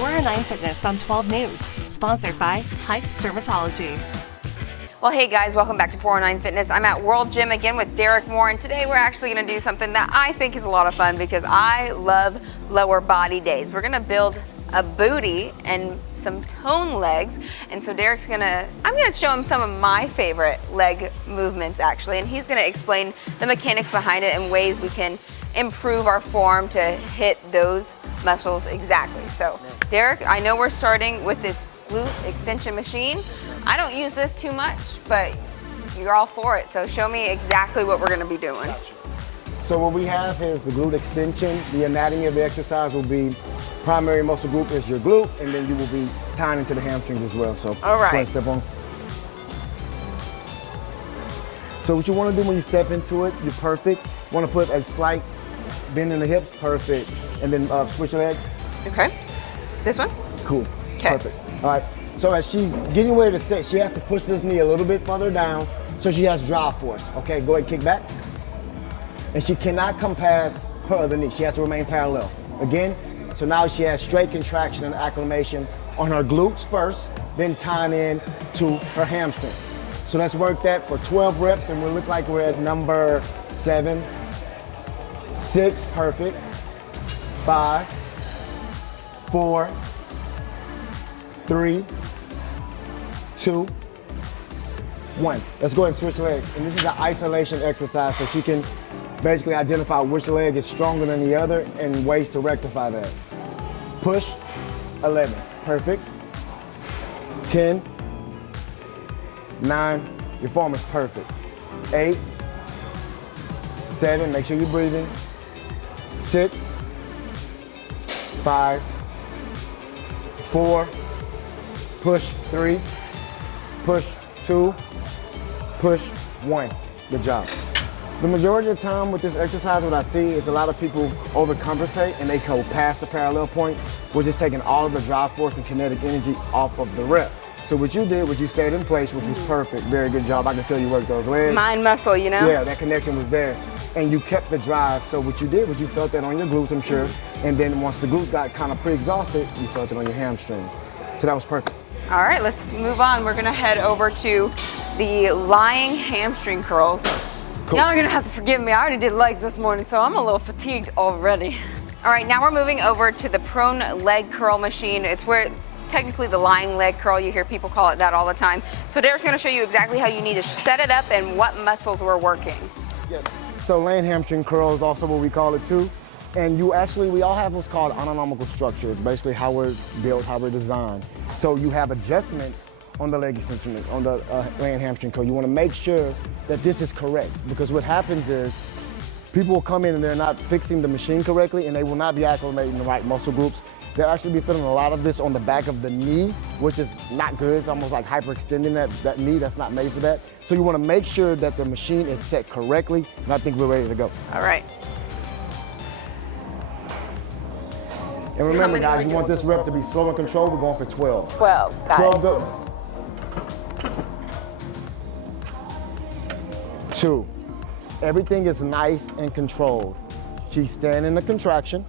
409 Fitness on 12 News, sponsored by Heights Dermatology. Well, hey guys, welcome back to 409 Fitness. I'm at World Gym again with Derek Moore, and today we're actually going to do something that I think is a lot of fun because I love lower body days. We're going to build a booty and some tone legs, and so I'm going to show him some of my favorite leg movements actually, and he's going to explain the mechanics behind it and ways we can improve our form to hit those muscles exactly. So Derek, I know we're starting with this glute extension machine. I don't use this too much, but you're all for it. So show me exactly what we're going to be doing. Gotcha. So what we have is the glute extension. The anatomy of the exercise will be primary muscle group is your glute, and then you will be tying into the hamstrings as well. So all right. Go ahead, step on. So what you want to do when you step into it, you're perfect. You want to put a slight bend in the hips, perfect, and then switch your legs. Okay. This one? Cool. Okay. Perfect. All right. So as she's getting ready to sit, she has to push this knee a little bit further down so she has drive force. Okay, go ahead and kick back. And she cannot come past her other knee. She has to remain parallel. Again, so now she has straight contraction and acclimation on her glutes first, then tying in to her hamstrings. So let's work that for 12 reps, and we'll look like we're at number 7, 6, perfect, 5, 4, 3, 2, 1. Let's go ahead and switch legs. And this is an isolation exercise, so she can basically identify which leg is stronger than the other and ways to rectify that. Push, 11, perfect. 10, 9, your form is perfect. 8, 7, make sure you're breathing. 6, 5, 4, push 3, push 2, push 1. Good job. The majority of the time with this exercise, what I see is a lot of people overcompensate and they go past the parallel point, which is taking all of the drive force and kinetic energy off of the rep. So what you did was you stayed in place, which was perfect. Very good job. I can tell you worked those legs. Mind muscle, you know? Yeah, that connection was there. And you kept the drive. So what you did was you felt that on your glutes, I'm sure. And then once the glutes got kind of pre-exhausted, you felt it on your hamstrings. So that was perfect. All right, let's move on. We're gonna head over to the lying hamstring curls. Cool. Y'all are gonna have to forgive me. I already did legs this morning, so I'm a little fatigued already. All right, now we're moving over to the prone leg curl machine. It's where technically the lying leg curl, you hear people call it that all the time. So Derek's gonna show you exactly how you need to set it up and what muscles we're working. Yes. So laying hamstring curl is also what we call it too. And we all have what's called anatomical structure. It's basically how we're built, how we're designed. So you have adjustments on the leg extension, on the laying hamstring curl. You want to make sure that this is correct, because what happens is people will come in and they're not fixing the machine correctly, and they will not be acclimating the right muscle groups. They'll actually be feeling a lot of this on the back of the knee, which is not good. It's almost like hyperextending that knee. That's not made for that. So you want to make sure that the machine is set correctly, and I think we're ready to go. All right. And remember, guys, you want this rep to be slow and controlled. We're going for 12. 12, got 12 it. good ones. 2. Everything is nice and controlled. She's staying in the contraction.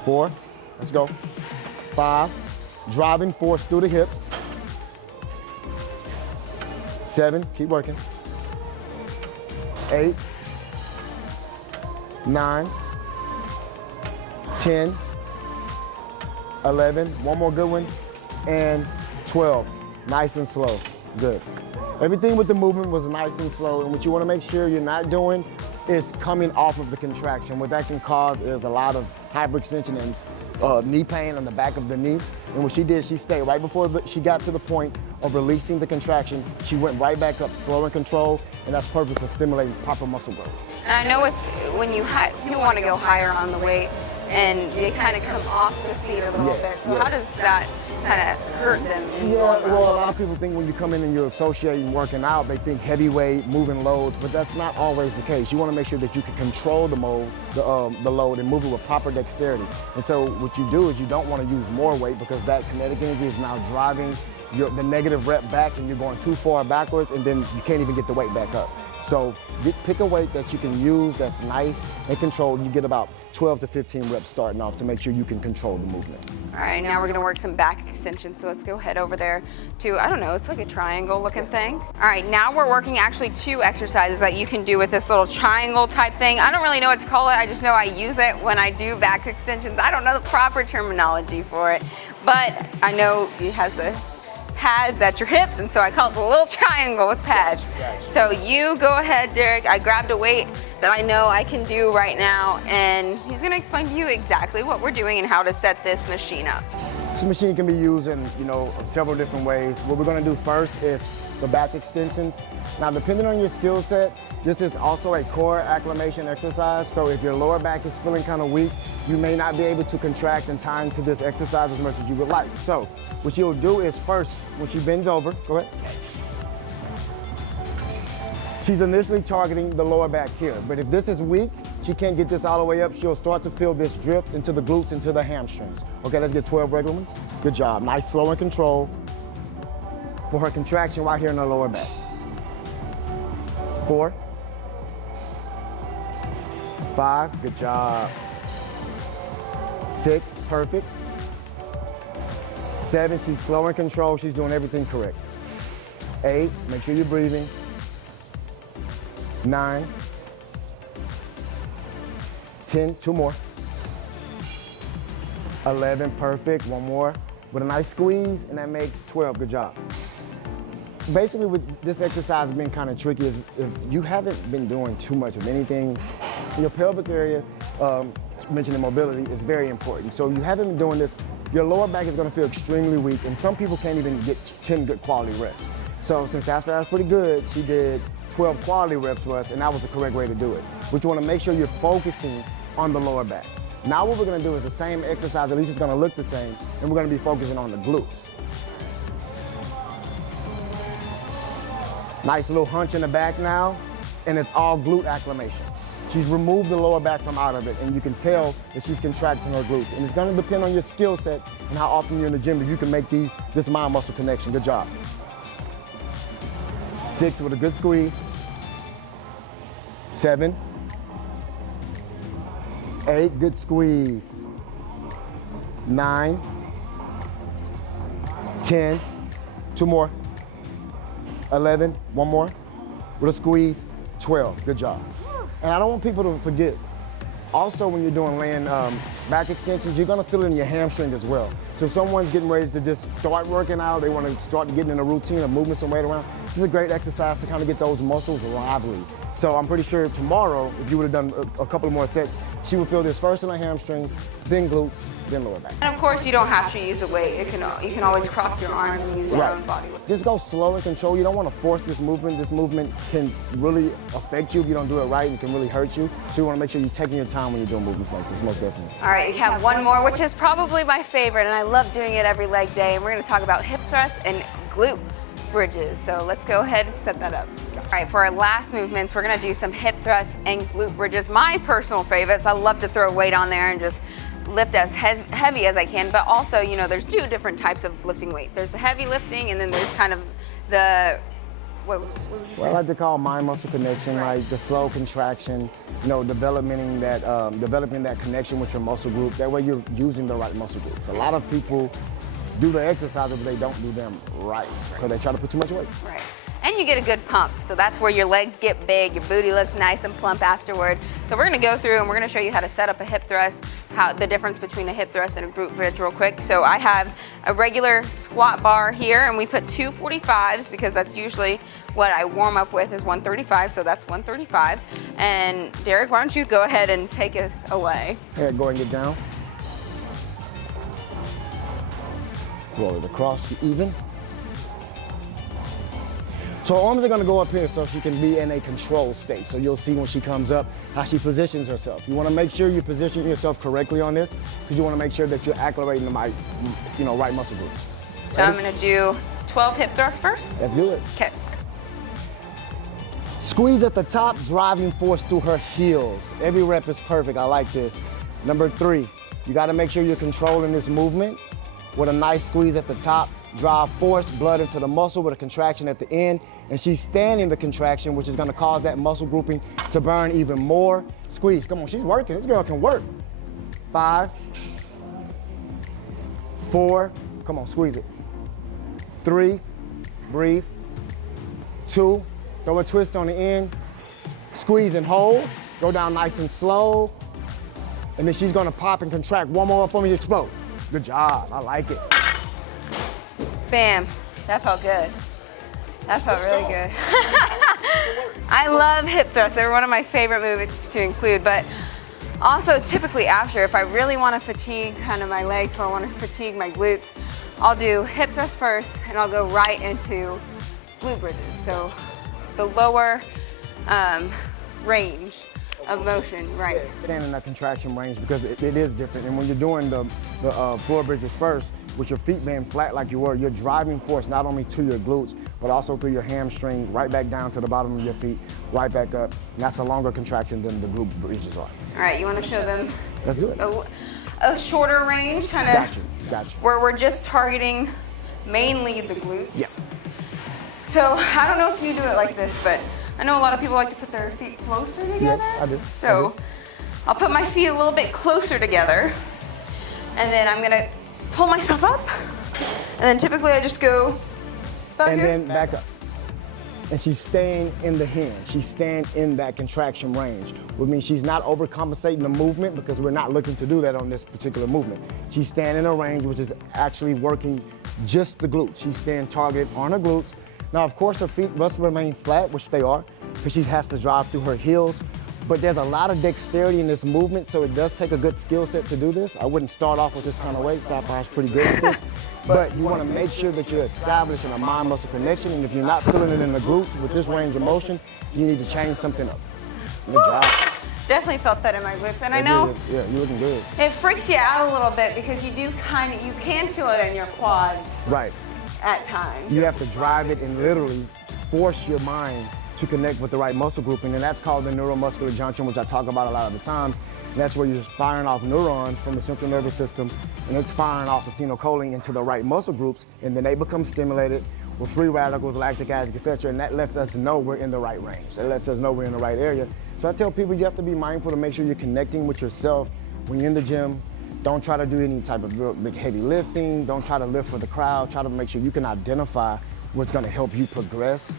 4, let's go. 5, driving force through the hips. 7, keep working. 8, 9, 10, 11, one more good one, and 12. Nice and slow, good. Everything with the movement was nice and slow, and what you want to make sure you're not doing is coming off of the contraction. What that can cause is a lot of hyperextension and knee pain on the back of the knee. And what she did, she stayed right before she got to the point of releasing the contraction. She went right back up, slow and controlled, and that's perfect for stimulating proper muscle growth. And I know when people want to go higher on the weight, and they kind of come off the seat a little bit. So how does that kind of hurt them? Yeah, well, a lot of people think when you come in and you're associating working out, they think heavyweight, moving loads, but that's not always the case. You want to make sure that you can control the load and move it with proper dexterity. And so what you do is you don't want to use more weight, because that kinetic energy is now driving the negative rep back, and you're going too far backwards, and then you can't even get the weight back up. So pick a weight that you can use that's nice and controlled. You get about 12 to 15 reps starting off to make sure you can control the movement. All right, now we're gonna work some back extensions. So let's go head over there to, I don't know, it's like a triangle looking thing. All right, now we're working actually 2 exercises that you can do with this little triangle type thing. I don't really know what to call it. I just know I use it when I do back extensions. I don't know the proper terminology for it, but I know it has the pads at your hips, and so I call it the little triangle with pads. So you go ahead, Derek. I grabbed a weight that I know I can do right now, and he's gonna explain to you exactly what we're doing and how to set this machine up. This machine can be used in, several different ways. What we're gonna do first is the back extensions. Now, depending on your skill set, this is also a core acclimation exercise. So if your lower back is feeling kind of weak, you may not be able to contract and tie into this exercise as much as you would like. So what you'll do is first, when she bends over, go ahead. She's initially targeting the lower back here, but if this is weak, she can't get this all the way up, she'll start to feel this drift into the glutes, into the hamstrings. Okay, let's get 12 regular ones. Good job, nice, slow and control for her contraction right here in the lower back. 4, 5, good job. 6, perfect. 7, she's slow and controlled, she's doing everything correct. 8, make sure you're breathing. 9, 10, 2 more. 11, perfect, 1 more. With a nice squeeze, and that makes 12, good job. Basically, with this exercise being kind of tricky is if you haven't been doing too much of anything, your pelvic area, mentioning mobility, is very important. So you haven't been doing this, your lower back is gonna feel extremely weak, and some people can't even get 10 good quality reps. So since that was pretty good, she did 12 quality reps for us, and that was the correct way to do it. But you wanna make sure you're focusing on the lower back. Now what we're gonna do is the same exercise, at least it's gonna look the same, and we're gonna be focusing on the glutes. Nice little hunch in the back now, and it's all glute acclimation. She's removed the lower back from out of it, and you can tell that she's contracting her glutes. And it's gonna depend on your skill set and how often you're in the gym that you can make this mind-muscle connection. Good job. 6 with a good squeeze. 7. 8, good squeeze. 9. 10, 2 more. 11, 1 more. With a squeeze, 12, good job. And I don't want people to forget, also when you're doing laying back extensions, you're gonna feel it in your hamstring as well. So if someone's getting ready to just start working out, they wanna start getting in a routine of moving some weight around, this is a great exercise to kind of get those muscles lively. So I'm pretty sure tomorrow, if you would have done a couple more sets, she would feel this first in her hamstrings, then glutes, then lower back. And of course, you don't have to use a weight. You can always cross your arms and use your own body weight. Just go slow and control. You don't want to force this movement. This movement can really affect you if you don't do it right and can really hurt you. So you want to make sure you're taking your time when you're doing movements like this, most definitely. All right, we have one more, which is probably my favorite, and I love doing it every leg day. And we're gonna talk about hip thrusts and glute bridges. So let's go ahead and set that up. All right, for our last movements, we're gonna do some hip thrusts and glute bridges. My personal favorites. I love to throw weight on there and just lift as heavy as I can, but also, there's 2 different types of lifting weight. There's the heavy lifting, and then there's kind of the, what would you say? What I like to call mind-muscle connection, like the slow contraction, developing that connection with your muscle group. That way you're using the right muscle groups. A lot of people do the exercises, but they don't do them right, because they try to put too much weight. Right. And you get a good pump. So that's where your legs get big, your booty looks nice and plump afterward. So we're gonna go through and we're gonna show you how to set up a hip thrust, the difference between a hip thrust and a glute bridge real quick. So I have a regular squat bar here, and we put 2 45s because that's usually what I warm up with is 135, so that's 135. And Derek, why don't you go ahead and take us away? Yeah, go and get down. Roll it across, even. So her arms are gonna go up here so she can be in a controlled state. So you'll see when she comes up how she positions herself. You wanna make sure you position yourself correctly on this because you wanna make sure that you're acclimating the right muscle groups. So I'm gonna do 12 hip thrusts first. Let's do it. Okay. Squeeze at the top, driving force through her heels. Every rep is perfect, I like this. Number 3, you gotta make sure you're controlling this movement with a nice squeeze at the top drive force, blood into the muscle with a contraction at the end, and she's standing the contraction, which is gonna cause that muscle grouping to burn even more. Squeeze, come on, she's working, this girl can work. 5, 4, come on, squeeze it. 3, breathe. 2, throw a twist on the end, squeeze and hold, go down nice and slow, and then she's gonna pop and contract. One more for me, explode. Good job, I like it. Bam, that felt good. That felt really good. I love hip thrusts. They're one of my favorite movements to include, but also typically after, if I really want to fatigue kind of my legs, if I want to fatigue my glutes, I'll do hip thrust first and I'll go right into glute bridges. So the lower range of motion, right? Stand in that contraction range because it is different. And when you're doing the floor bridges first, with your feet being flat like you were, you're driving force not only to your glutes, but also through your hamstring, right back down to the bottom of your feet, right back up. And that's a longer contraction than the glute bridges are. All right, you want to show them? Let's do it. A shorter range, kind of. Got you. Where we're just targeting mainly the glutes. Yeah. So I don't know if you do it like this, but I know a lot of people like to put their feet closer together. Yes, I do. So I'll put my feet a little bit closer together, and then I'm gonna pull myself up, and then typically I just go about and here. then back up. And she's staying in the hinge. She's staying in that contraction range, which means she's not overcompensating the movement because we're not looking to do that on this particular movement. She's staying in a range which is actually working just the glutes. She's staying targeted on her glutes. Now, of course, her feet must remain flat, which they are, because she has to drive through her heels. But there's a lot of dexterity in this movement, so it does take a good skill set to do this. I wouldn't start off with this kind of weight. Sapphire pretty good at this. But you want to make sure that you're establishing a mind-muscle connection, and if you're not feeling it in the glutes with this range of motion, you need to change something up. Good job. Definitely felt that in my glutes, and I know yeah, you're looking good. it freaks you out a little bit because you can feel it in your quads. Right. At times. You have to drive it and literally force your mind to connect with the right muscle grouping, and that's called the neuromuscular junction, which I talk about a lot of the times. And that's where you're firing off neurons from the central nervous system, and it's firing off acetylcholine into the right muscle groups, and then they become stimulated with free radicals, lactic acid, etc., and that lets us know we're in the right range. That lets us know we're in the right area. So I tell people you have to be mindful to make sure you're connecting with yourself when you're in the gym. Don't try to do any type of real big heavy lifting. Don't try to lift for the crowd. Try to make sure you can identify what's gonna help you progress.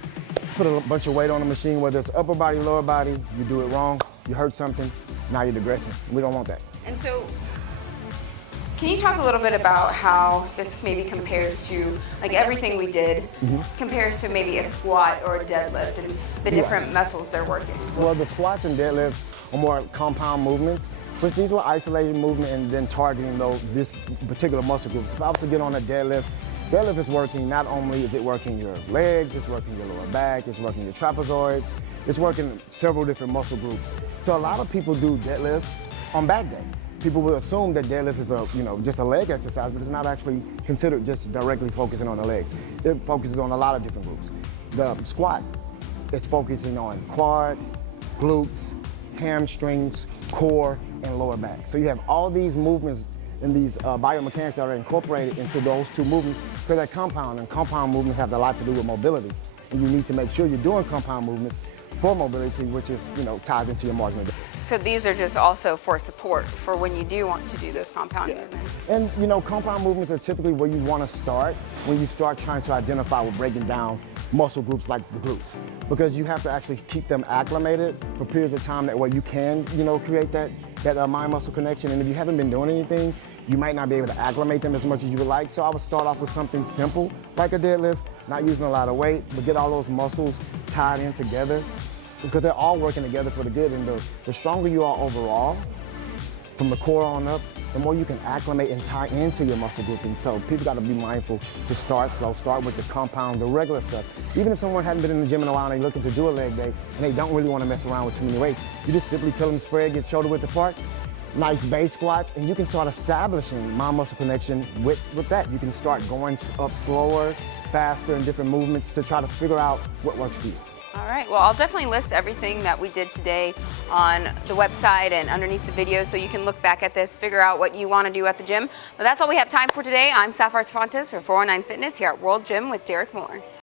Put a bunch of weight on the machine, whether it's upper body, lower body, you do it wrong, you hurt something, now you're digressing. We don't want that. And so, can you talk a little bit about how this maybe compares to, like everything we did, compares to maybe a squat or a deadlift and the different muscles they're working? Well, the squats and deadlifts are more compound movements, which these were isolated movement and then targeting this particular muscle group. If I was to get on a deadlift is working, not only is it working your legs, it's working your lower back, it's working your trapezoids, it's working several different muscle groups. So a lot of people do deadlifts on back day. People will assume that deadlift is just a leg exercise, but it's not actually considered just directly focusing on the legs. It focuses on a lot of different groups. The squat, it's focusing on quad, glutes, hamstrings, core, and lower back. So you have all these movements and these biomechanics that are incorporated into those two movements because they're compound, and compound movements have a lot to do with mobility. And you need to make sure you're doing compound movements for mobility, which is, ties into your margin. So these are just also for support for when you do want to do those compound movements. And compound movements are typically where you want to start when you start trying to identify with breaking down muscle groups like the glutes, because you have to actually keep them acclimated for periods of time that way you can, create that mind-muscle connection. And if you haven't been doing anything, you might not be able to acclimate them as much as you would like. So I would start off with something simple like a deadlift, not using a lot of weight, but get all those muscles tied in together because they're all working together for the good. And the stronger you are overall, from the core on up, the more you can acclimate and tie into your muscle grouping. So people got to be mindful to start slow, start with the compound, the regular stuff. Even if someone hadn't been in the gym in a while and they're looking to do a leg day and they don't really want to mess around with too many weights, you just simply tell them spread your shoulder width apart, nice base squats, and you can start establishing mind-muscle connection with that. You can start going up slower, faster, in different movements to try to figure out what works for you. All right, well, I'll definitely list everything that we did today on the website and underneath the video so you can look back at this, figure out what you want to do at the gym. But that's all we have time for today. I'm Sapphire Fontes for 409 Fitness here at World Gym with Derek Moore.